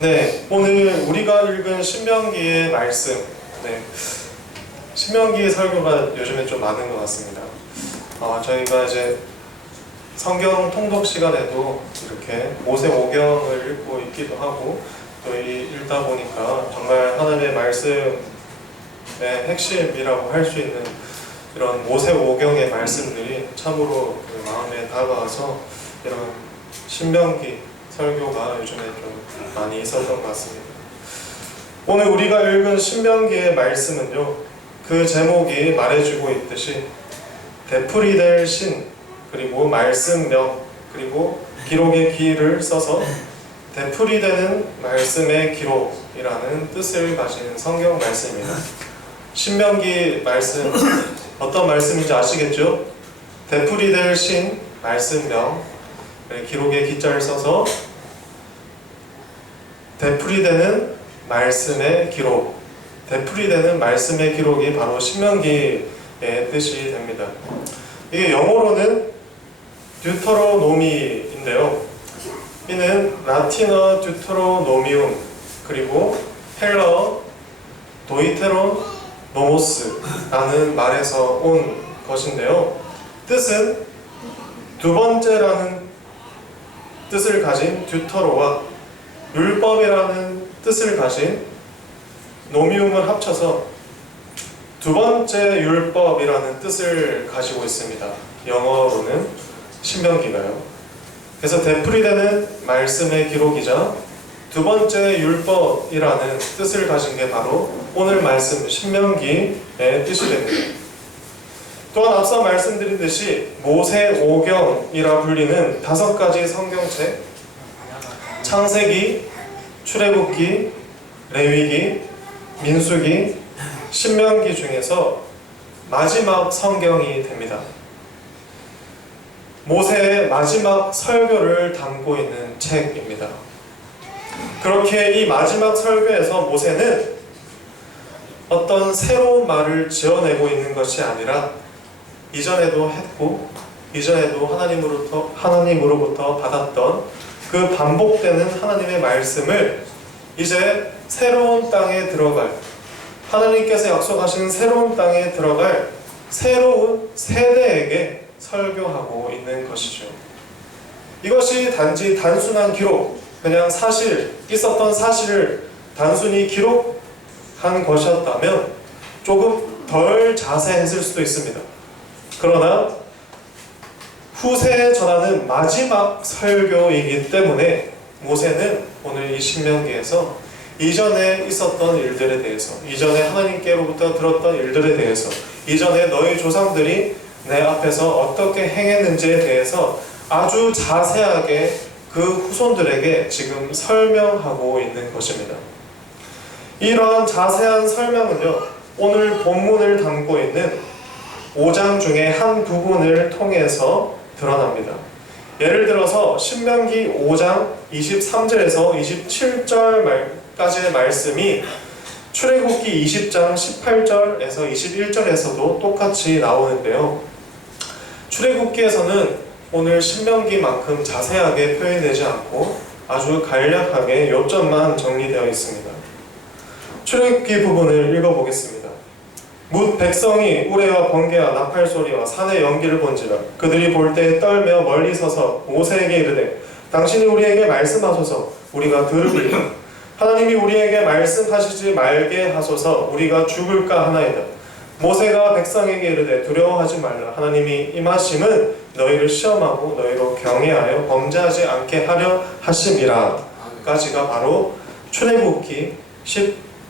네, 오늘 우리가 읽은 신명기의 말씀, 신명기 설교가 요즘에 좀 많은 것 같습니다. 저희가 이제 성경 통독 시간에도 이렇게 모세오경을 읽고 있기도 하고 또 읽다 보니까 정말 하나님의 말씀의 핵심이라고 할 수 있는 이런 모세오경의 말씀들이 참으로 마음에 다가와서 이런 신명기 설교가 요즘에 좀 많이 있었던 것 같습니다. 오늘 우리가 읽은 신명기의 말씀은요, 그 제목이 말해주고 있듯이 되풀이 될 신, 그리고 말씀명, 그리고 기록의 기를 써서 되풀이 되는 말씀의 기록이라는 뜻을 가진 성경 말씀입니다. 신명기 말씀, 어떤 말씀인지 아시겠죠? 되풀이 될 신, 말씀명, 기록의 기자를 써서 되풀이되는 말씀의 기록, 되풀이되는 말씀의 기록이 바로 신명기의 뜻이 됩니다. 이게 영어로는 듀터로노미인데요. 이는 라틴어 듀터로노미움, 그리고 헬러 도이테론 노모스라는 말에서 온 것인데요. 뜻은 두 번째라는 뜻을 가진 듀터로와 율법이라는 뜻을 가진 노미움을 합쳐서 두 번째 율법이라는 뜻을 가지고 있습니다. 영어로는 신명기가요. 그래서 되풀이되는 말씀의 기록이자 두 번째 율법이라는 뜻을 가진 게 바로 오늘 말씀 신명기의 뜻이 됩니다. 또한 앞서 말씀드린 듯이 모세오경이라 불리는 5가지 성경책, 창세기, 출애굽기, 레위기, 민수기, 신명기 중에서 마지막 성경이 됩니다. 모세의 마지막 설교를 담고 있는 책입니다. 그렇게 이 마지막 설교에서 모세는 어떤 새로운 말을 지어내고 있는 것이 아니라 이전에도 했고 이전에도 하나님으로부터 받았던 그 반복되는 하나님의 말씀을 이제 새로운 땅에 들어갈, 하나님께서 약속하신 새로운 땅에 들어갈 새로운 세대에게 설교하고 있는 것이죠. 이것이 단지 단순한 기록, 그냥 있었던 사실을 단순히 기록한 것이었다면 조금 덜 자세했을 수도 있습니다. 그러나 후세에 전하는 마지막 설교이기 때문에 모세는 오늘 이 신명기에서 이전에 있었던 일들에 대해서, 이전에 하나님께로부터 들었던 일들에 대해서, 이전에 너희 조상들이 내 앞에서 어떻게 행했는지에 대해서 아주 자세하게 그 후손들에게 지금 설명하고 있는 것입니다. 이러한 자세한 설명은요, 오늘 본문을 담고 있는 5장 중에 한 부분을 통해서 드러납니다. 예를 들어서 신명기 5장 23절에서 27절까지의 말씀이 출애굽기 20장 18절에서 21절에서도 똑같이 나오는데요. 출애굽기에서는 오늘 신명기만큼 자세하게 표현되지 않고 아주 간략하게 요점만 정리되어 있습니다. 출애굽기 부분을 읽어보겠습니다. 뭇 백성이 우레와 번개와 나팔 소리와 산의 연기를 본지라 그들이 볼 때에 떨며 멀리 서서 모세에게 이르되 당신이 우리에게 말씀하소서 우리가 들으리라. 하나님이 우리에게 말씀하시지 말게 하소서 우리가 죽을까 하나이다. 모세가 백성에게 이르되 두려워하지 말라. 하나님이 임하심은 너희를 시험하고 너희로 경외하여 범죄하지 않게 하려 하심이라. 까지가 바로 출애굽기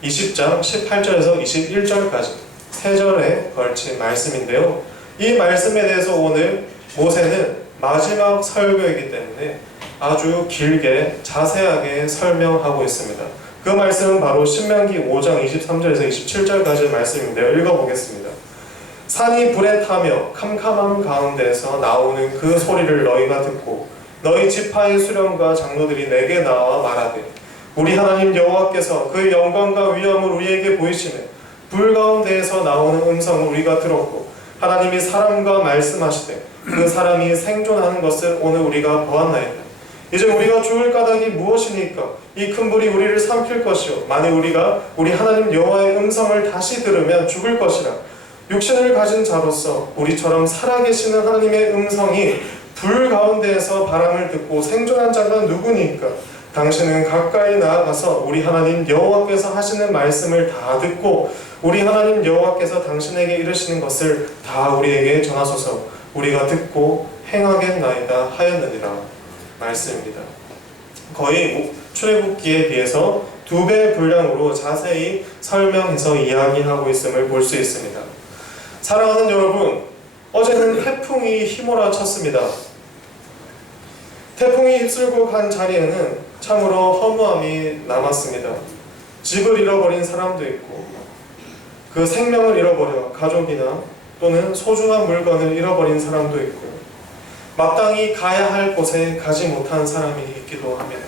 20장 18절에서 21절까지 3절에 걸친 말씀인데요. 이 말씀에 대해서 오늘 모세는 마지막 설교이기 때문에 아주 길게 자세하게 설명하고 있습니다. 그 말씀은 바로 신명기 5장 23절에서 27절까지의 말씀인데요. 읽어보겠습니다. 산이 불에 타며 캄캄한 가운데서 나오는 그 소리를 너희가 듣고 너희 지파의 수령과 장로들이 내게 나와 말하되 우리 하나님 여호와께서 그 영광과 위엄을 우리에게 보이시네 불 가운데에서 나오는 음성을 우리가 들었고 하나님이 사람과 말씀하시되 그 사람이 생존하는 것을 오늘 우리가 보았나이다. 이제 우리가 죽을 까닭이 무엇이니까? 이 큰 불이 우리를 삼킬 것이요 만일 우리가 우리 하나님 여호와의 음성을 다시 들으면 죽을 것이라. 육신을 가진 자로서 우리처럼 살아계시는 하나님의 음성이 불 가운데에서 바람을 듣고 생존한 자가 누구니까? 당신은 가까이 나아가서 우리 하나님 여호와께서 하시는 말씀을 다 듣고 우리 하나님 여호와께서 당신에게 이르시는 것을 다 우리에게 전하소서. 우리가 듣고 행하겠나이다 하였느니라 말씀입니다. 거의 출애굽기에 비해서 2배 분량으로 자세히 설명해서 이야기하고 있음을 볼 수 있습니다. 사랑하는 여러분, 어제는 태풍이 휘몰아쳤습니다. 태풍이 휩쓸고 간 자리에는 참으로 허무함이 남았습니다. 집을 잃어버린 사람도 있고 그 생명을 잃어버려 가족이나 또는 소중한 물건을 잃어버린 사람도 있고 마땅히 가야 할 곳에 가지 못한 사람이 있기도 합니다.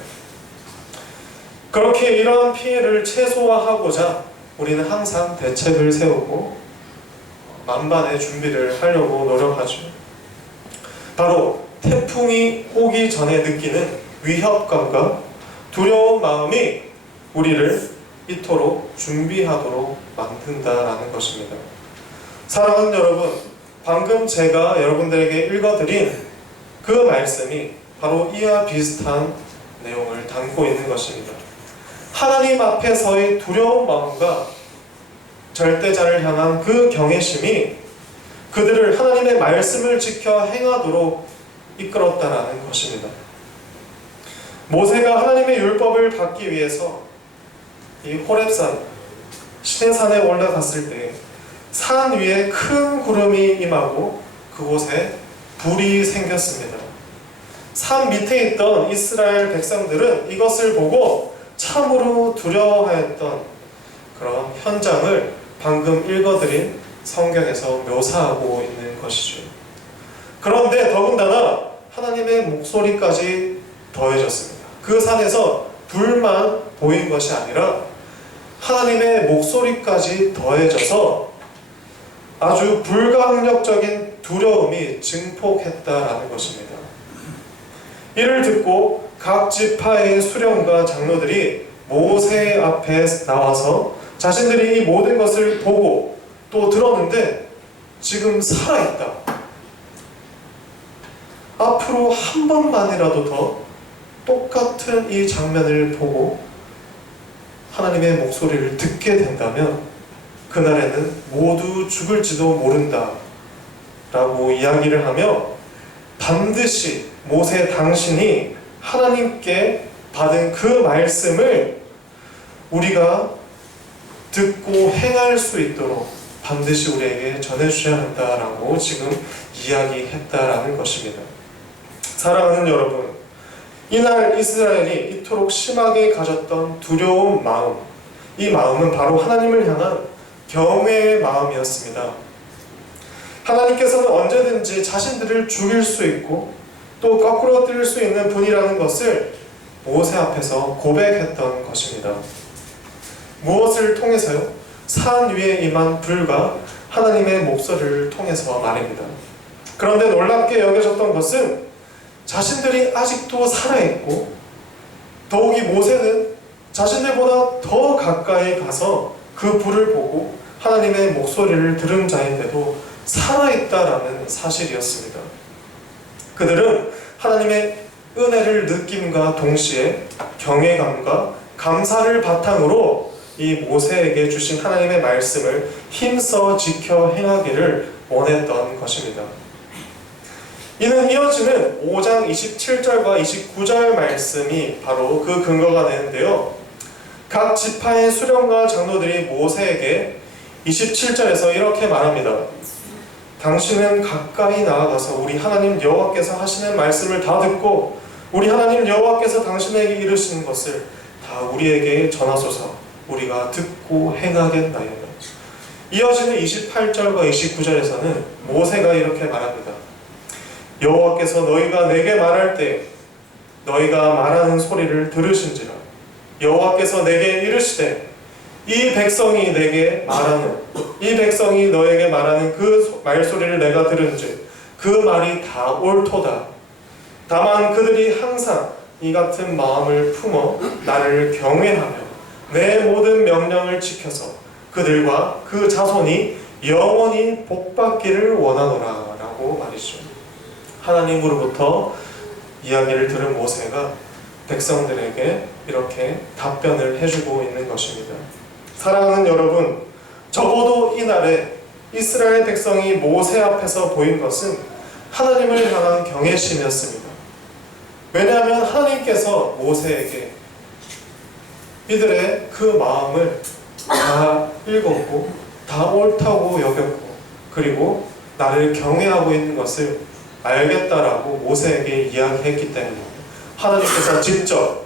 그렇게 이러한 피해를 최소화하고자 우리는 항상 대책을 세우고 만반의 준비를 하려고 노력하죠. 바로 태풍이 오기 전에 느끼는 위협감과 두려운 마음이 우리를 이토록 준비하도록 만든다라는 것입니다. 사랑하는 여러분, 방금 제가 여러분들에게 읽어드린 그 말씀이 바로 이와 비슷한 내용을 담고 있는 것입니다. 하나님 앞에서의 두려운 마음과 절대자를 향한 그 경외심이 그들을 하나님의 말씀을 지켜 행하도록 이끌었다라는 것입니다. 모세가 하나님의 율법을 받기 위해서 이 호렙산 시내산에 올라갔을 때 산 위에 큰 구름이 임하고 그곳에 불이 생겼습니다. 산 밑에 있던 이스라엘 백성들은 이것을 보고 참으로 두려워하였던 그런 현장을 방금 읽어드린 성경에서 묘사하고 있는 것이죠. 그런데 더군다나 하나님의 목소리까지 더해졌습니다. 그 산에서 불만 보인 것이 아니라 하나님의 목소리까지 더해져서 아주 불가항력적인 두려움이 증폭했다라는 것입니다. 이를 듣고 각 지파의 수령과 장로들이 모세 앞에 나와서 자신들이 이 모든 것을 보고 또 들었는데 지금 살아있다. 앞으로 한 번만이라도 더 똑같은 이 장면을 보고 하나님의 목소리를 듣게 된다면 그날에는 모두 죽을지도 모른다 라고 이야기를 하며 반드시 모세 당신이 하나님께 받은 그 말씀을 우리가 듣고 행할 수 있도록 반드시 우리에게 전해주셔야 한다라고 지금 이야기했다라는 것입니다. 사랑하는 여러분, 이날 이스라엘이 이토록 심하게 가졌던 두려운 마음, 이 마음은 바로 하나님을 향한 경외의 마음이었습니다. 하나님께서는 언제든지 자신들을 죽일 수 있고 또 거꾸로 뜰 수 있는 분이라는 것을 모세 앞에서 고백했던 것입니다. 무엇을 통해서요? 산 위에 임한 불과 하나님의 목소리를 통해서 말입니다. 그런데 놀랍게 여겨졌던 것은 자신들이 아직도 살아있고 더욱이 모세는 자신들보다 더 가까이 가서 그 불을 보고 하나님의 목소리를 들은 자인데도 살아있다라는 사실이었습니다. 그들은 하나님의 은혜를 느낌과 동시에 경외감과 감사를 바탕으로 이 모세에게 주신 하나님의 말씀을 힘써 지켜 행하기를 원했던 것입니다. 이는 이어지는 5장 27절과 29절 말씀이 바로 그 근거가 되는데요. 각 지파의 수령과 장로들이 모세에게 27절에서 이렇게 말합니다. 당신은 가까이 나아가서 우리 하나님 여호와께서 하시는 말씀을 다 듣고 우리 하나님 여호와께서 당신에게 이르시는 것을 다 우리에게 전하소서. 우리가 듣고 행하겠나이다. 이어지는 28절과 29절에서는 모세가 이렇게 말합니다. 여호와께서 너희가 내게 말할 때 너희가 말하는 소리를 들으신지라. 여호와께서 내게 이르시되 이 백성이 내게 말하는 이 백성이 너에게 말하는 그 말소리를 내가 들은즉 그 말이 다 옳도다. 다만 그들이 항상 이 같은 마음을 품어 나를 경외하며 내 모든 명령을 지켜서 그들과 그 자손이 영원히 복받기를 원하노라 라고 말이죠. 하나님으로부터 이야기를 들은 모세가 백성들에게 이렇게 답변을 해주고 있는 것입니다. 사랑하는 여러분, 적어도 이날에 이스라엘 백성이 모세 앞에서 보인 것은 하나님을 향한 경외심이었습니다. 왜냐하면 하나님께서 모세에게 이들의 그 마음을 다 읽었고 다 옳다고 여겼고 그리고 나를 경외하고 있는 것을 알겠다라고 모세에게 이야기했기 때문입니다. 하나님께서 직접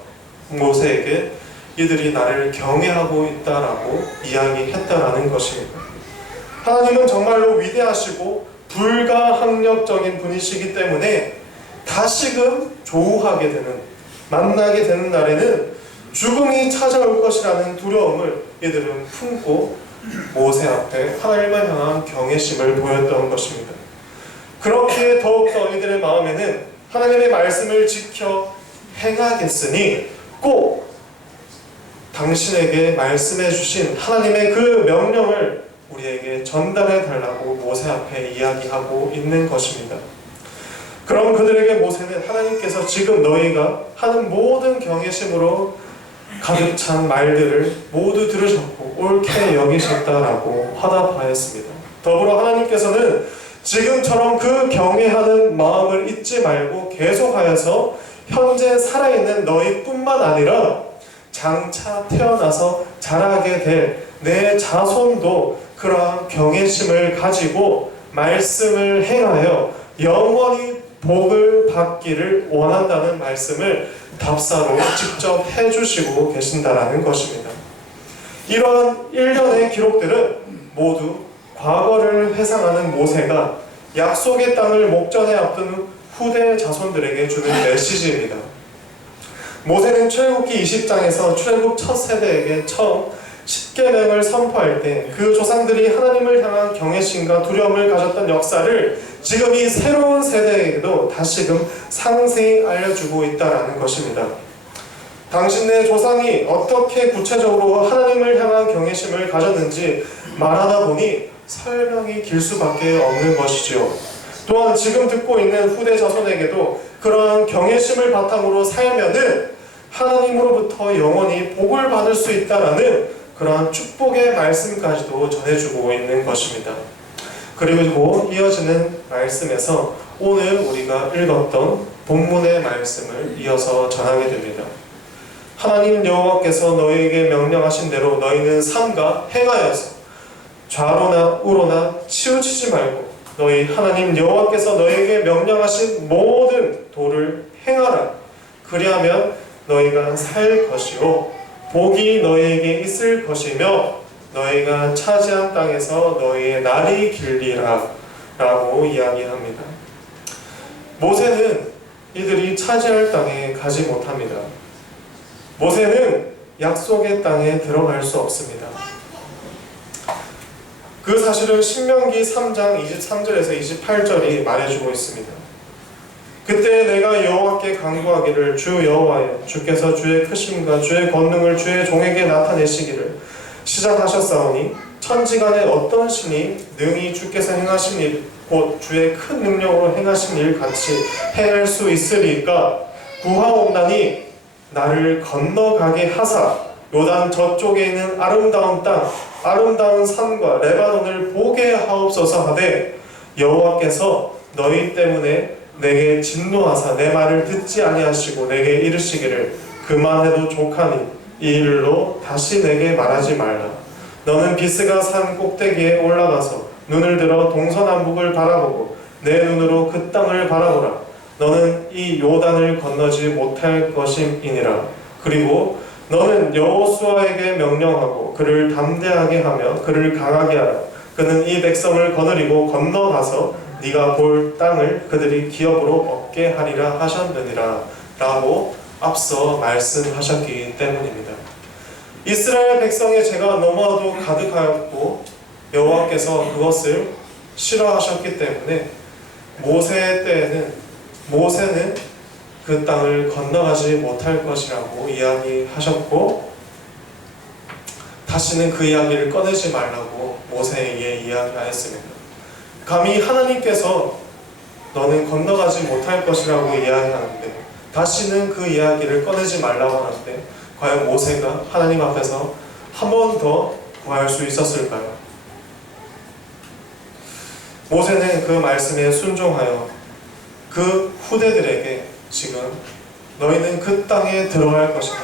모세에게 이들이 나를 경외하고 있다라고 이야기했다라는 것입니다. 하나님은 정말로 위대하시고 불가항력적인 분이시기 때문에 다시금 조우하게 되는, 만나게 되는 날에는 죽음이 찾아올 것이라는 두려움을 이들은 품고 모세 앞에 하나님을 향한 경외심을 보였던 것입니다. 그렇기에 더욱더 이들의 마음에는 하나님의 말씀을 지켜 행하겠으니 꼭 당신에게 말씀해 주신 하나님의 그 명령을 우리에게 전달해 달라고 모세 앞에 이야기하고 있는 것입니다. 그럼 그들에게 모세는 하나님께서 지금 너희가 하는 모든 경외심으로 가득 찬 말들을 모두 들으셨고 옳게 여기셨다라고 화답하였습니다. 더불어 하나님께서는 지금처럼 그 경외하는 마음을 잊지 말고 계속하여서 현재 살아있는 너희뿐만 아니라 장차 태어나서 자라게 될 내 자손도 그러한 경외심을 가지고 말씀을 행하여 영원히 복을 받기를 원한다는 말씀을 답사로 직접 해주시고 계신다라는 것입니다. 이러한 일련의 기록들은 모두 과거를 회상하는 모세가 약속의 땅을 목전에 앞둔 후대 자손들에게 주는 메시지입니다. 모세는 출애굽기 20장에서 출애굽 첫 세대에게 처음 십계명을 선포할 때 그 조상들이 하나님을 향한 경외심과 두려움을 가졌던 역사를 지금 이 새로운 세대에게도 다시금 상세히 알려주고 있다는 것입니다. 당신네 조상이 어떻게 구체적으로 하나님을 향한 경외심을 가졌는지 말하다 보니 설명이 길 수밖에 없는 것이죠. 또한 지금 듣고 있는 후대 자손에게도 그러한 경외심을 바탕으로 살면은 하나님으로부터 영원히 복을 받을 수 있다라는 그러한 축복의 말씀까지도 전해주고 있는 것입니다. 그리고 이어지는 말씀에서 오늘 우리가 읽었던 본문의 말씀을 이어서 전하게 됩니다. 하나님 여호와께서 너희에게 명령하신 대로 너희는 삼가 행하여서 좌로나 우로나 치우치지 말고 너희 하나님 여호와께서 너희에게 명령하신 모든 도를 행하라. 그리하면 너희가 살 것이요 복이 너희에게 있을 것이며 너희가 차지한 땅에서 너희의 날이 길리라 라고 이야기합니다. 모세는 이들이 차지할 땅에 가지 못합니다. 모세는 약속의 땅에 들어갈 수 없습니다. 그 사실은 신명기 3장 23절에서 28절이 말해주고 있습니다. 그때 내가 여호와께 간구하기를 주 여호와여 주께서 주의 크심과 주의 권능을 주의 종에게 나타내시기를 시작하셨사오니 천지간에 어떤 신이 능히 주께서 행하신 일 곧 주의 큰 능력으로 행하신 일 같이 행할 수 있으리까 구하옵나니 나를 건너가게 하사 요단 저쪽에 있는 아름다운 땅 아름다운 산과 레바논을 보게 하옵소서 하되 여호와께서 너희 때문에 내게 진노하사 내 말을 듣지 아니하시고 내게 이르시기를 그만해도 족하니 이 일로 다시 내게 말하지 말라. 너는 비스가 산 꼭대기에 올라가서 눈을 들어 동서남북을 바라보고 내 눈으로 그 땅을 바라보라. 너는 이 요단을 건너지 못할 것임이니라. 그리고 너는 여호수아에게 명령하고 그를 담대하게 하며 그를 강하게 하라. 그는 이 백성을 거느리고 건너가서 네가 볼 땅을 그들이 기업으로 얻게 하리라 하셨느니라 라고 앞서 말씀하셨기 때문입니다. 이스라엘 백성의 죄가 너무나도 가득하였고 여호와께서 그것을 싫어하셨기 때문에 모세의 때에는 모세는 그 땅을 건너가지 못할 것이라고 이야기하셨고, 다시는 그 이야기를 꺼내지 말라고 모세에게 이야기하였습니다. 감히 하나님께서 너는 건너가지 못할 것이라고 이야기하는데 다시는 그 이야기를 꺼내지 말라고 하는데, 과연 모세가 하나님 앞에서 한 번 더 구할 수 있었을까요? 모세는 그 말씀에 순종하여 그 후대들에게 지금 너희는 그 땅에 들어갈 것인데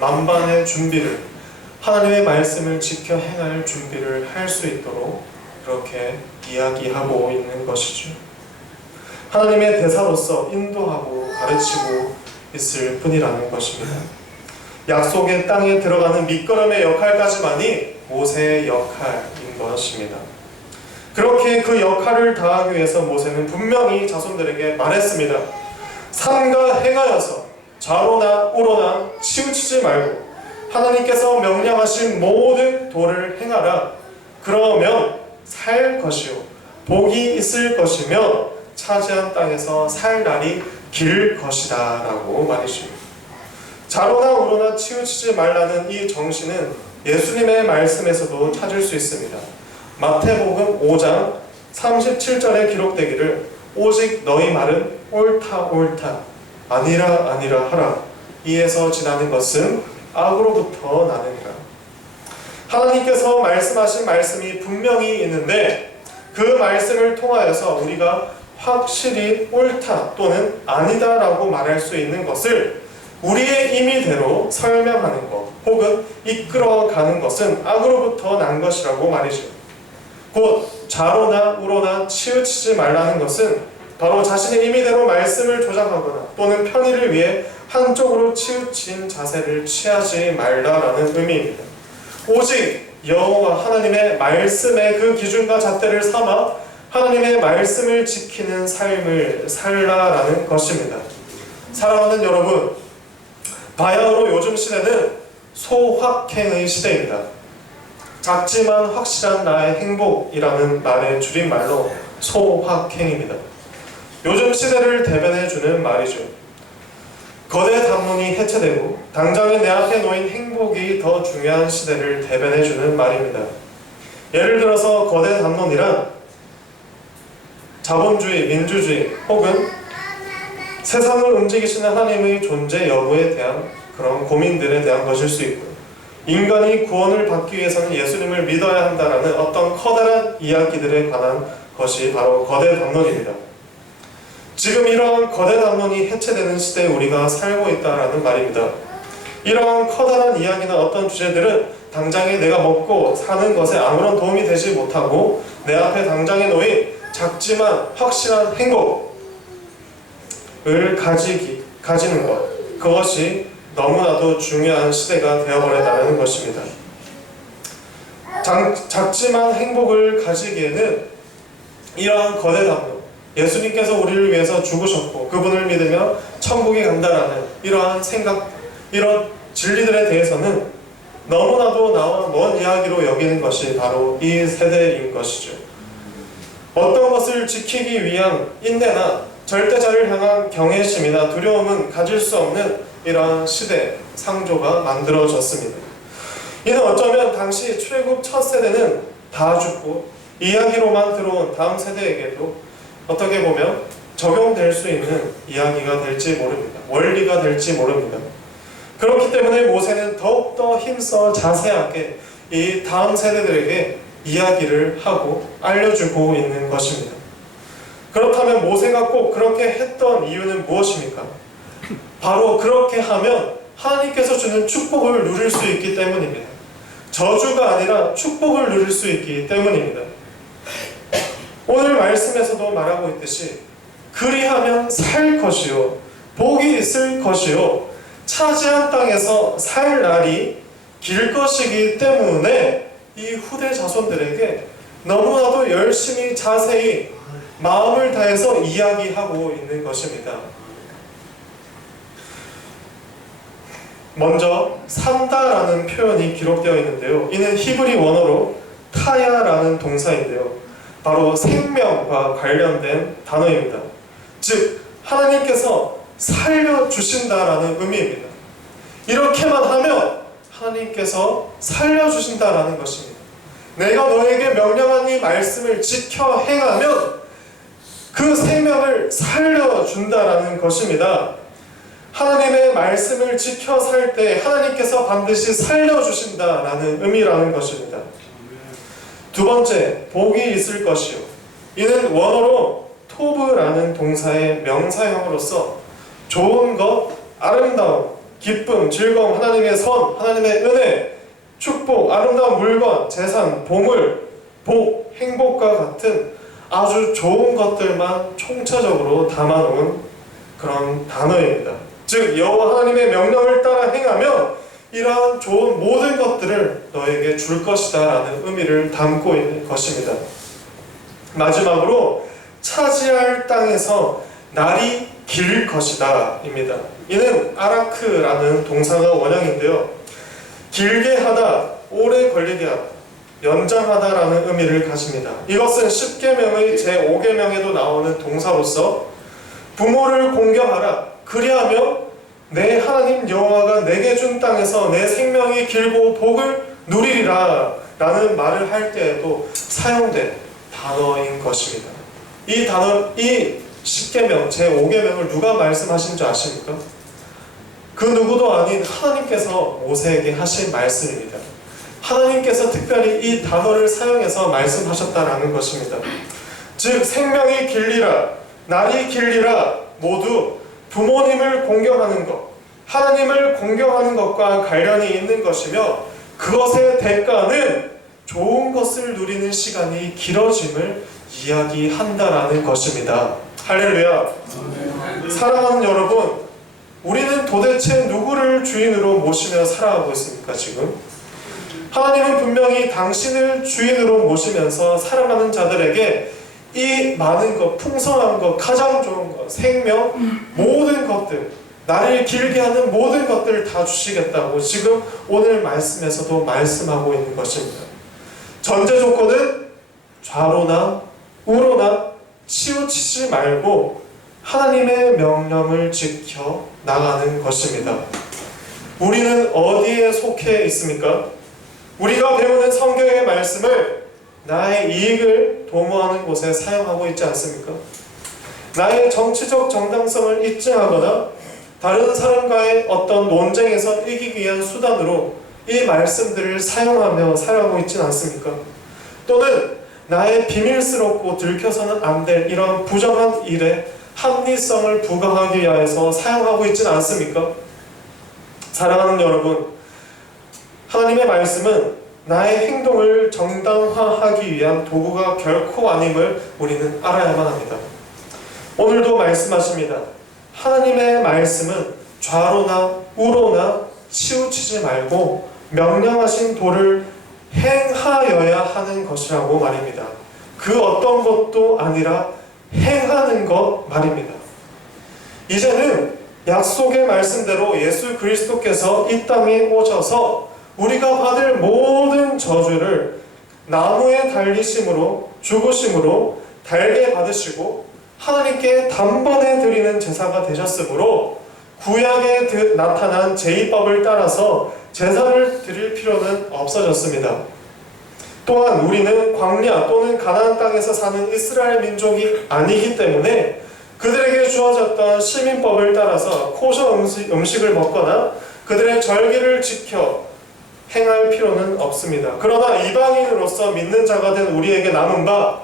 만반의 준비를, 하나님의 말씀을 지켜 행할 준비를 할 수 있도록 그렇게 이야기하고 있는 것이죠. 하나님의 대사로서 인도하고 가르치고 있을 뿐이라는 것입니다. 약속의 땅에 들어가는 밑거름의 역할까지만이 모세의 역할인 것입니다. 그렇게 그 역할을 다하기 위해서 모세는 분명히 자손들에게 말했습니다. 삼가 행하여서 좌로나 우로나 치우치지 말고 하나님께서 명령하신 모든 도를 행하라. 그러면 살 것이요 복이 있을 것이며 차지한 땅에서 살 날이 길 것이다 라고 말이십니다. 좌로나 우로나 치우치지 말라는 이 정신은 예수님의 말씀에서도 찾을 수 있습니다. 마태복음 5장 37절에 기록되기를 오직 너희 말은 옳다 옳다 아니라 아니라 하라. 이에서 지나는 것은 악으로부터 나느니라. 하나님께서 말씀하신 말씀이 분명히 있는데 그 말씀을 통하여서 우리가 확실히 옳다 또는 아니다 라고 말할 수 있는 것을 우리의 임의대로 설명하는 것 혹은 이끌어가는 것은 악으로부터 난 것이라고 말이죠. 곧 좌로나 우로나 치우치지 말라는 것은 바로 자신의 임의대로 말씀을 조작하거나 또는 편의를 위해 한쪽으로 치우친 자세를 취하지 말라라는 의미입니다. 오직 여호와 하나님의 말씀의 그 기준과 잣대를 삼아 하나님의 말씀을 지키는 삶을 살라라는 것입니다. 사랑하는 여러분, 바야흐로 요즘 시대는 소확행의 시대입니다. 작지만 확실한 나의 행복이라는 말의 줄임말로 소확행입니다. 요즘 시대를 대변해주는 말이죠. 거대 담론이 해체되고 당장의 내 앞에 놓인 행복이 더 중요한 시대를 대변해주는 말입니다. 예를 들어서 거대 담론이란 자본주의, 민주주의 혹은 세상을 움직이시는 하나님의 존재 여부에 대한 그런 고민들에 대한 것일 수 있고요. 인간이 구원을 받기 위해서는 예수님을 믿어야 한다라는 어떤 커다란 이야기들에 관한 것이 바로 거대 담론입니다. 지금 이러한 거대 담론이 해체되는 시대에 우리가 살고 있다라는 말입니다. 이러한 커다란 이야기나 어떤 주제들은 당장에 내가 먹고 사는 것에 아무런 도움이 되지 못하고 내 앞에 당장에 놓인 작지만 확실한 행복을 가지는 것, 그것이 너무나도 중요한 시대가 되어버렸다는 것입니다. 작지만 행복을 가지기에는 이러한 거대 담론, 예수님께서 우리를 위해서 죽으셨고 그분을 믿으며 천국에 간다라는 이러한 생각, 이런 진리들에 대해서는 너무나도 나와 먼 이야기로 여기는 것이 바로 이 세대인 것이죠. 어떤 것을 지키기 위한 인내나 절대자를 향한 경외심이나 두려움은 가질 수 없는 이러한 시대, 상조가 만들어졌습니다. 이는 어쩌면 당시 출애굽 첫 세대는 다 죽고 이야기로만 들어온 다음 세대에게도 어떻게 보면 적용될 수 있는 이야기가 될지 모릅니다. 원리가 될지 모릅니다. 그렇기 때문에 모세는 더욱더 힘써 자세하게 이 다음 세대들에게 이야기를 하고 알려주고 있는 것입니다. 그렇다면 모세가 꼭 그렇게 했던 이유는 무엇입니까? 바로 그렇게 하면 하나님께서 주는 축복을 누릴 수 있기 때문입니다. 저주가 아니라 축복을 누릴 수 있기 때문입니다. 오늘 말씀에서도 말하고 있듯이 그리하면 살 것이요 복이 있을 것이요 차지한 땅에서 살 날이 길 것이기 때문에 이 후대 자손들에게 너무나도 열심히 자세히 마음을 다해서 이야기하고 있는 것입니다. 먼저 산다라는 표현이 기록되어 있는데요. 이는 히브리 원어로 타야라는 동사인데요. 바로 생명과 관련된 단어입니다. 즉 하나님께서 살려주신다라는 의미입니다. 이렇게만 하면 하나님께서 살려주신다라는 것입니다. 내가 너에게 명령한 이 말씀을 지켜 행하면 그 생명을 살려준다라는 것입니다. 하나님의 말씀을 지켜 살 때 하나님께서 반드시 살려주신다라는 의미라는 것입니다. 두 번째, 복이 있을 것이요. 이는 원어로 토브라는 동사의 명사형으로서 좋은 것, 아름다움, 기쁨, 즐거움, 하나님의 선, 하나님의 은혜, 축복, 아름다운 물건, 재산, 보물, 복, 행복과 같은 아주 좋은 것들만 총체적으로 담아놓은 그런 단어입니다. 즉 여호와 하나님의 명령을 따라 행하면 이러한 좋은 모든 것들을 너에게 줄 것이다 라는 의미를 담고 있는 것입니다. 마지막으로 차지할 땅에서 날이 길 것이다 입니다. 이는 아라크라는 동사가 원형인데요, 길게 하다, 오래 걸리게 하다, 연장하다라는 의미를 가집니다. 이것은 십계명의 제5계명에도 나오는 동사로서 부모를 공경하라, 그리하며 내 하나님 여호와가 내게 준 땅에서 내 생명이 길고 복을 누리리라 라는 말을 할 때에도 사용된 단어인 것입니다. 이 단어, 이 십계명 제5계명을 누가 말씀하신 줄 아십니까? 그 누구도 아닌 하나님께서 모세에게 하신 말씀입니다. 하나님께서 특별히 이 단어를 사용해서 말씀하셨다라는 것입니다. 즉 생명이 길리라, 날이 길리라 모두 부모님을 공경하는 것, 하나님을 공경하는 것과 관련이 있는 것이며 그것의 대가는 좋은 것을 누리는 시간이 길어짐을 이야기한다라는 것입니다. 할렐루야. 사랑하는 여러분, 우리는 도대체 누구를 주인으로 모시며 살아가고 있습니까? 지금 하나님은 분명히 당신을 주인으로 모시면서 살아가는 자들에게 이 많은 것, 풍성한 것, 가장 좋은 것, 생명, 모든 것들, 나를 길게 하는 모든 것들을 다 주시겠다고 지금 오늘 말씀에서도 말씀하고 있는 것입니다. 전제 조건은 좌로나 우로나 치우치지 말고 하나님의 명령을 지켜 나가는 것입니다. 우리는 어디에 속해 있습니까? 우리가 배우는 성경의 말씀을 나의 이익을 도모하는 곳에 사용하고 있지 않습니까? 나의 정치적 정당성을 입증하거나 다른 사람과의 어떤 논쟁에서 이기기 위한 수단으로 이 말씀들을 사용하며 살아가고 있지는 않습니까? 또는 나의 비밀스럽고 들켜서는 안 될 이런 부정한 일에 합리성을 부과하기 위해서 사용하고 있지는 않습니까? 사랑하는 여러분, 하나님의 말씀은 나의 행동을 정당화하기 위한 도구가 결코 아님을 우리는 알아야만 합니다. 오늘도 말씀하십니다. 하나님의 말씀은 좌로나 우로나 치우치지 말고 명령하신 도를 행하여야 하는 것이라고 말입니다. 그 어떤 것도 아니라 행하는 것 말입니다. 이제는 약속의 말씀대로 예수 그리스도께서 이 땅에 오셔서 우리가 받을 모든 저주를 나무에 달리심으로, 죽으심으로 달게 받으시고 하나님께 단번에 드리는 제사가 되셨으므로 구약에 나타난 제의법을 따라서 제사를 드릴 필요는 없어졌습니다. 또한 우리는 광야 또는 가나안 땅에서 사는 이스라엘 민족이 아니기 때문에 그들에게 주어졌던 시민법을 따라서 코셔 음식을 먹거나 그들의 절기를 지켜 행할 필요는 없습니다. 그러나 이방인으로서 믿는 자가 된 우리에게 남은 바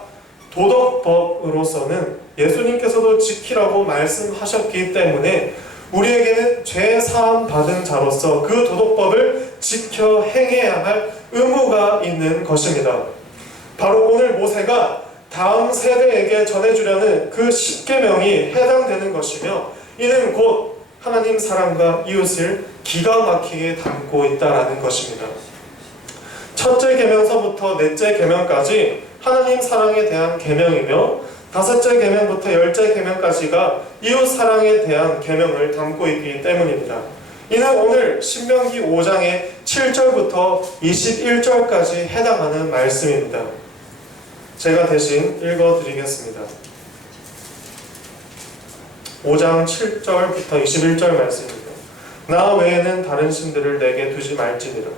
도덕법으로서는 예수님께서도 지키라고 말씀하셨기 때문에 우리에게는 죄 사함 받은 자로서 그 도덕법을 지켜 행해야 할 의무가 있는 것입니다. 바로 오늘 모세가 다음 세대에게 전해주려는 그 십계명이 해당되는 것이며 이는 곧 하나님 사랑과 이웃을 기가 막히게 담고 있다라는 것입니다. 첫째 계명서부터 넷째 계명까지 하나님 사랑에 대한 계명이며 다섯째 계명부터 열째 계명까지가 이웃 사랑에 대한 계명을 담고 있기 때문입니다. 이는 오늘 신명기 5장의 7절부터 21절까지 해당하는 말씀입니다. 제가 대신 읽어드리겠습니다. 5장 7절부터 21절 말씀입니다. 나 외에는 다른 신들을 내게 두지 말지니라.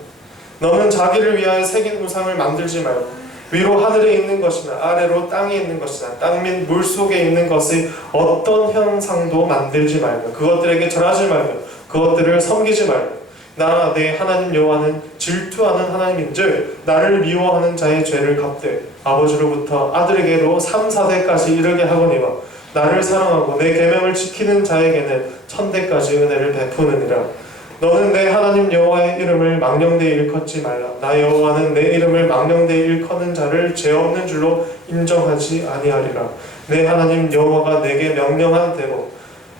너는 자기를 위하여 새긴 우상을 만들지 말고 위로 하늘에 있는 것이나 아래로 땅에 있는 것이나 땅 및 물속에 있는 것의 어떤 형상도 만들지 말며 그것들에게 절하지 말며 그것들을 섬기지 말며 나 내 하나님 여호와는 질투하는 하나님인즉 나를 미워하는 자의 죄를 갚되 아버지로부터 아들에게로 3, 4대까지 이르게 하거니와 나를 사랑하고 내 계명을 지키는 자에게는 1000대까지 은혜를 베푸느니라. 너는 내 하나님 여호와의 이름을 망령되이 일컫지 말라. 나 여호와는 내 이름을 망령되이 일컫는 자를 죄 없는 줄로 인정하지 아니하리라. 내 하나님 여호와가 내게 명령한 대로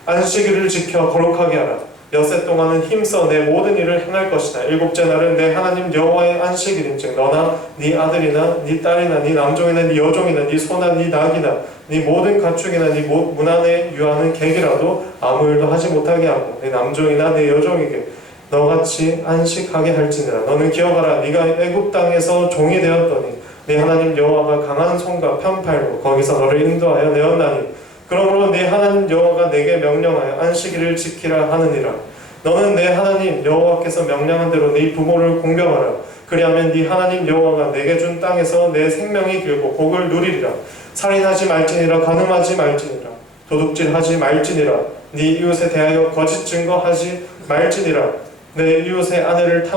안식일을 지켜 거룩하게 하라. 엿새 동안은 힘써 내 모든 일을 행할 것이다. 일곱째 날은 내 하나님 여호와의 안식일인즉 너나 네 아들이나 네 딸이나 네 남종이나 네 여종이나 네 소나 네 낙이나 네 모든 가축이나 네 문 안에 유하는 객이라도 아무 일도 하지 못하게 하고 네 남종이나 네 여종에게 너같이 안식하게 할지니라. 너는 기억하라. 네가 애굽 땅에서 종이 되었더니 네 하나님 여호와가 강한 손과 편팔로 거기서 너를 인도하여 내었나니 그러므로 네 하나님 여호와가 내게 명령하여 안식일을 지키라 하느니라. 너는 내 하나님 여호와께서 명령한 대로 네 부모를 공경하라. 그리하면 네 하나님 여호와가 내게 준 땅에서 내 생명이 길고 복을 누리리라. 살인하지 말지니라. 간음하지 말지니라. 도둑질하지 말지니라. 네 이웃에 대하여 거짓 증거하지 말지니라. 내 이웃의 아내를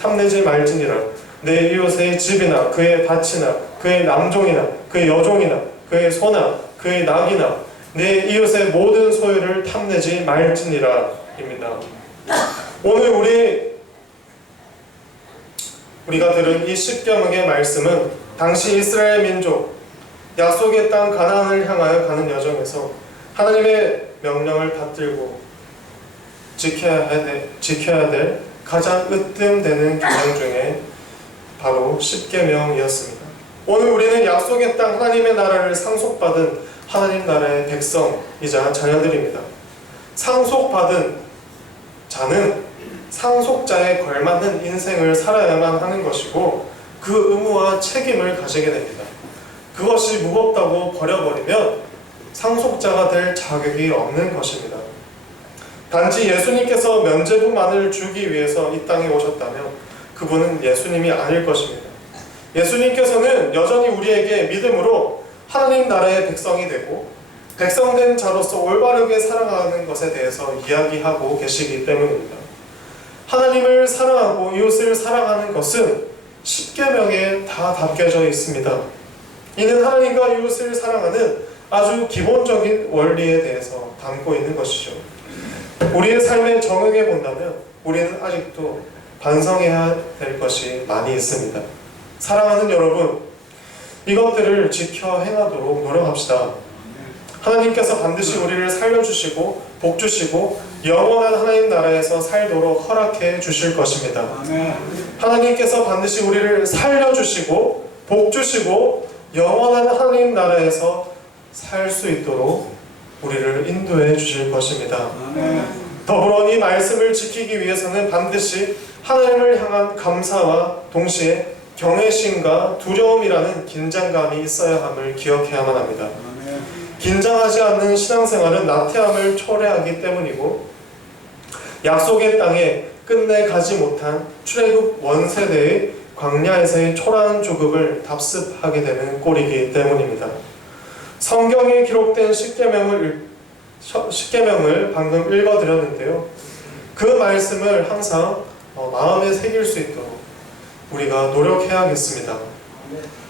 탐내지 말지니라. 내 이웃의 집이나 그의 밭이나 그의 남종이나 그의 여종이나 그의 소나 그의 낙이나 내 이웃의 모든 소유를 탐내지 말지니라 입니다. 오늘 우리가 들은 이 십계명의 말씀은 당시 이스라엘 민족 약속의 땅 가나안을 향하여 가는 여정에서 하나님의 명령을 받들고 지켜야 될 가장 으뜸되는 규정 중에 바로 십계명이었습니다. 오늘 우리는 약속의 땅 하나님의 나라를 상속받은 하나님 나라의 백성이자 자녀들입니다. 상속받은 자는 상속자에 걸맞는 인생을 살아야만 하는 것이고 그 의무와 책임을 가지게 됩니다. 그것이 무겁다고 버려버리면 상속자가 될 자격이 없는 것입니다. 단지 예수님께서 면죄부만을 주기 위해서 이 땅에 오셨다면 그분은 예수님이 아닐 것입니다. 예수님께서는 여전히 우리에게 믿음으로 하나님 나라의 백성이 되고 백성된 자로서 올바르게 살아가는 것에 대해서 이야기하고 계시기 때문입니다. 하나님을 사랑하고 이웃을 사랑하는 것은 십계명에 다 담겨져 있습니다. 이는 하나님과 이웃을 사랑하는 아주 기본적인 원리에 대해서 담고 있는 것이죠. 우리의 삶에 적용해 본다면 우리는 아직도 반성해야 될 것이 많이 있습니다. 사랑하는 여러분, 이것들을 지켜 행하도록 노력합시다. 하나님께서 반드시 우리를 살려주시고 복주시고 영원한 하나님 나라에서 살도록 허락해 주실 것입니다. 하나님께서 반드시 우리를 살려주시고 복주시고 영원한 하나님 나라에서 살 수 있도록 우리를 인도해 주실 것입니다. 더불어 이 말씀을 지키기 위해서는 반드시 하나님을 향한 감사와 동시에 경외심과 두려움이라는 긴장감이 있어야 함을 기억해야만 합니다. 긴장하지 않는 신앙생활은 나태함을 초래하기 때문이고 약속의 땅에 끝내 가지 못한 출애굽 원세대의 광야에서의 초라한 조급을 답습하게 되는 꼴이기 때문입니다. 성경에 기록된 십계명을 방금 읽어드렸는데요. 그 말씀을 항상 마음에 새길 수 있도록 우리가 노력해야겠습니다.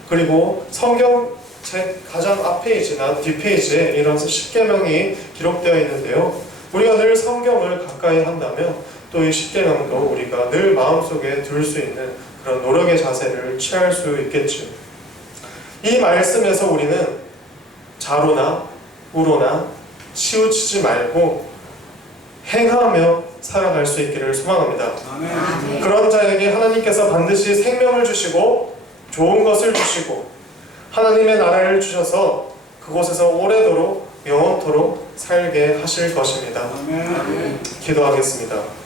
그리고 성경책 가장 앞페이지나 뒷페이지에 이런 십계명이 기록되어 있는데요. 우리가 늘 성경을 가까이 한다면 또 이 십계명도 우리가 늘 마음속에 둘 수 있는 그런 노력의 자세를 취할 수 있겠죠. 이 말씀에서 우리는 자로나 우로나 치우치지 말고 행하며 살아갈 수 있기를 소망합니다. 아멘. 그런 자에게 하나님께서 반드시 생명을 주시고 좋은 것을 주시고 하나님의 나라를 주셔서 그곳에서 오래도록 영원토록 살게 하실 것입니다. 아멘. 기도하겠습니다.